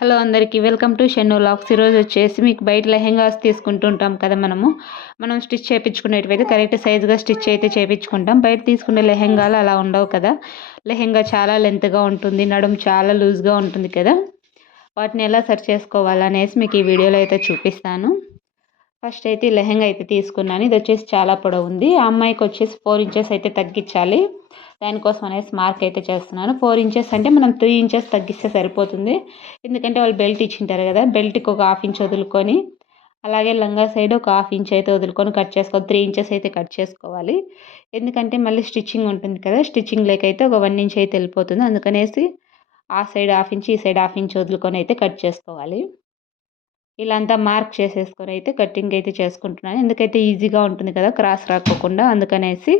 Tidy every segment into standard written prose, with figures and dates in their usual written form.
Hello అందరికీ welcome to Shannu vlogs. ఈరోజు వచ్చేసి మీకు బయట లెహెంగాస్ తీసుకుంటుంటాం కదా మనం స్టిచ్ చేయించుకునేటివైతే కరెక్ట్ సైజుగా స్టిచ్ అయితే చేయించుకుంటాం. బయట తీసుకునే లెహెంగాలు అలా ఉండవు కదా. లెహెంగా చాలా లెంత్గా ఉంటుంది, నడుము చాలా లూజ్గా ఉంటుంది కదా. వాటిని ఎలా సరి చేసుకోవాలనేసి మీకు ఈ వీడియోలో అయితే చూపిస్తాను. ఫస్ట్ అయితే ఈ లెహెంగా అయితే తీసుకున్నాను. ఇది వచ్చేసి చాలా పొడవు ఉంది. ఆ అమ్మాయికి వచ్చేసి 4 ఇంచెస్ అయితే తగ్గించాలి. దానికోసం అనేసి మార్క్ అయితే చేస్తున్నాను. 4 ఇంచెస్ అంటే మనం 3 ఇంచెస్ తగ్గిస్తే సరిపోతుంది. ఎందుకంటే వాళ్ళు బెల్ట్ ఇచ్చింటారు కదా, బెల్ట్కి ఒక 1/2 ఇంచ్ వదులుకొని, అలాగే లంగా సైడ్ ఒక 1/2 ఇంచ్ అయితే వదులుకొని కట్ చేసుకోవాలి. 3 ఇంచెస్ అయితే కట్ చేసుకోవాలి. ఎందుకంటే మళ్ళీ స్టిచ్చింగ్ ఉంటుంది కదా, స్టిచ్చింగ్ లేకైతే ఒక 1 ఇంచ్ అయితే వెళ్ళిపోతుంది. అందుకనేసి ఆ సైడ్ 1/2 ఇంచ్, ఈ సైడ్ 1/2 ఇంచ్ వదులుకొని అయితే కట్ చేసుకోవాలి. ఇలా అంతా మార్క్ చేసేసుకొని అయితే కటింగ్ అయితే చేసుకుంటున్నాను. ఎందుకైతే ఈజీగా ఉంటుంది కదా, క్రాస్ రాకోకుండా, అందుకనేసి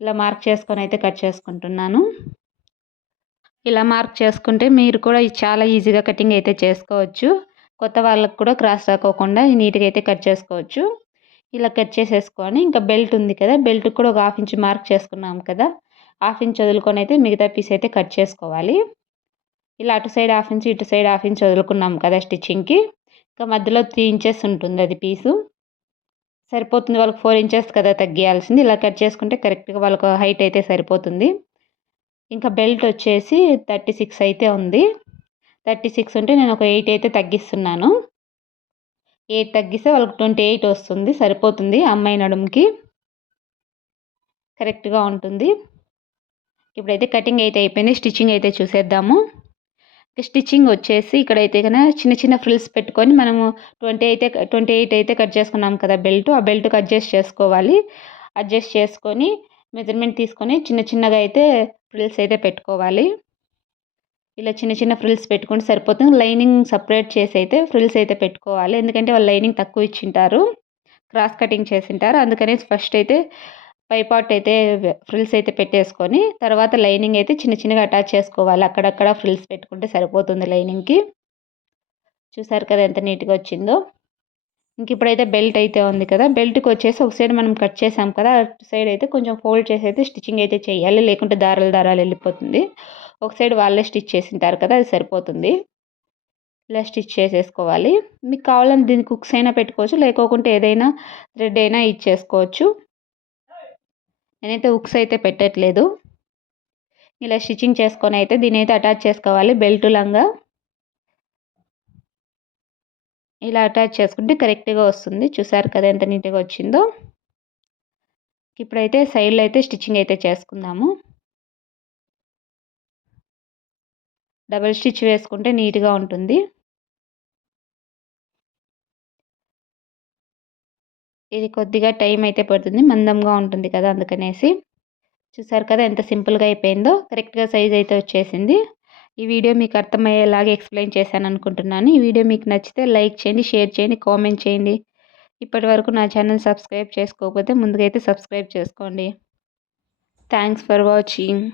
ఇలా మార్క్ చేసుకొని అయితే కట్ చేసుకుంటున్నాను. ఇలా మార్క్ చేసుకుంటే మీరు కూడా చాలా ఈజీగా కటింగ్ అయితే చేసుకోవచ్చు. కొత్త వాళ్ళకు కూడా క్రాస్ రాకోకుండా నీట్గా అయితే కట్ చేసుకోవచ్చు. ఇలా కట్ చేసేసుకొని ఇంకా బెల్ట్ ఉంది కదా, బెల్ట్కి కూడా ఒక 1/2 ఇంచ్ మార్క్ చేసుకున్నాం కదా, 1/2 ఇంచ్ వదులుకొని అయితే మిగతా పీస్ అయితే కట్ చేసుకోవాలి. ఇలా అటు సైడ్ 1/2 ఇంచ్, ఇటు సైడ్ 1/2 ఇంచ్ వదులుకున్నాం కదా స్టిచ్చింగ్కి. ఇంకా మధ్యలో 3 ఇంచెస్ ఉంటుంది అది పీసు సరిపోతుంది. వాళ్ళకి 4 ఇంచెస్ కదా తగ్గియాల్సింది. ఇలా కట్ చేసుకుంటే కరెక్ట్గా వాళ్ళకు హైట్ అయితే సరిపోతుంది. ఇంకా బెల్ట్ వచ్చేసి 36 అయితే ఉంది. 36 ఉంటే నేను ఒక 8 అయితే తగ్గిస్తున్నాను. 8 తగ్గిస్తే వాళ్ళకి 28 వస్తుంది, సరిపోతుంది. అమ్మాయి నడుముకి కరెక్ట్గా ఉంటుంది. ఇప్పుడైతే కటింగ్ అయితే అయిపోయింది. స్టిచ్చింగ్ అయితే చూసేద్దాము. స్టిచ్చింగ్ వచ్చేసి ఇక్కడైతే కన్నా చిన్న చిన్న ఫ్రిల్స్ పెట్టుకొని మనము 28 అయితే కట్ చేసుకున్నాం కదా బెల్ట్, ఆ బెల్ట్కి అడ్జస్ట్ చేసుకోవాలి. అడ్జస్ట్ చేసుకొని మెజర్మెంట్ తీసుకొని చిన్న చిన్నగా అయితే ఫ్రిల్స్ అయితే పెట్టుకోవాలి. ఇలా చిన్న చిన్న ఫ్రిల్స్ పెట్టుకుంటే సరిపోతుంది. లైనింగ్ సపరేట్ చేసి అయితే ఫ్రిల్స్ అయితే పెట్టుకోవాలి. ఎందుకంటే వాళ్ళు లైనింగ్ తక్కువ ఇచ్చింటారు, క్రాస్ కటింగ్ చేసింటారు. అందుకనేసి ఫస్ట్ అయితే పై పార్ట్ అయితే ఫ్రిల్స్ అయితే పెట్టేసుకొని తర్వాత లైనింగ్ అయితే చిన్న చిన్నగా అటాచ్ చేసుకోవాలి. అక్కడక్కడ ఫ్రిల్స్ పెట్టుకుంటే సరిపోతుంది లైనింగ్కి. చూసారు కదా ఎంత నీట్గా వచ్చిందో. ఇంక ఇప్పుడైతే బెల్ట్ అయితే ఉంది కదా, బెల్ట్కి వచ్చేసి ఒక సైడ్ మనం కట్ చేసాం కదా, అటు సైడ్ అయితే కొంచెం ఫోల్డ్ చేసి అయితే స్టిచ్చింగ్ అయితే చేయాలి. లేకుంటే దారాలు వెళ్ళిపోతుంది. ఒక సైడ్ వాళ్ళే స్టిచ్ చేసింటారు కదా, అది సరిపోతుంది. ఇలా స్టిచ్ చేసేసుకోవాలి. మీకు కావాలని దీనికి హుక్స్ అయినా పెట్టుకోవచ్చు, లేకోకుంటే ఏదైనా థ్రెడ్ అయినా ఇచ్చేసుకోవచ్చు. నేనైతే హుక్స్ అయితే పెట్టట్లేదు. ఇలా స్టిచ్చింగ్ చేసుకొని అయితే దీని అయితే అటాచ్ చేసుకోవాలి. బెల్ట్ లంగా ఇలా అటాచ్ చేసుకుంటే కరెక్ట్గా వస్తుంది. చూసారు కదా ఎంత నీట్గా వచ్చిందో. ఇప్పుడైతే సైడ్లో అయితే స్టిచ్చింగ్ అయితే చేసుకుందాము. డబల్ స్టిచ్ వేసుకుంటే నీట్గా ఉంటుంది. ఇది కొద్దిగా టైం అయితే పడుతుంది, మందంగా ఉంటుంది కదా, అందుకనేసి. చూసారు కదా ఎంత సింపుల్గా అయిపోయిందో. కరెక్ట్గా సైజ్ అయితే వచ్చేసింది. ఈ వీడియో మీకు అర్థమయ్యేలాగా ఎక్స్ప్లెయిన్ చేశాను అనుకుంటున్నాను. ఈ వీడియో మీకు నచ్చితే లైక్ చేయండి, షేర్ చేయండి, కామెంట్ చేయండి. ఇప్పటి వరకు నా ఛానల్ సబ్స్క్రైబ్ చేసుకోకపోతే ముందుగా అయితే సబ్స్క్రైబ్ చేసుకోండి. Thanks for watching.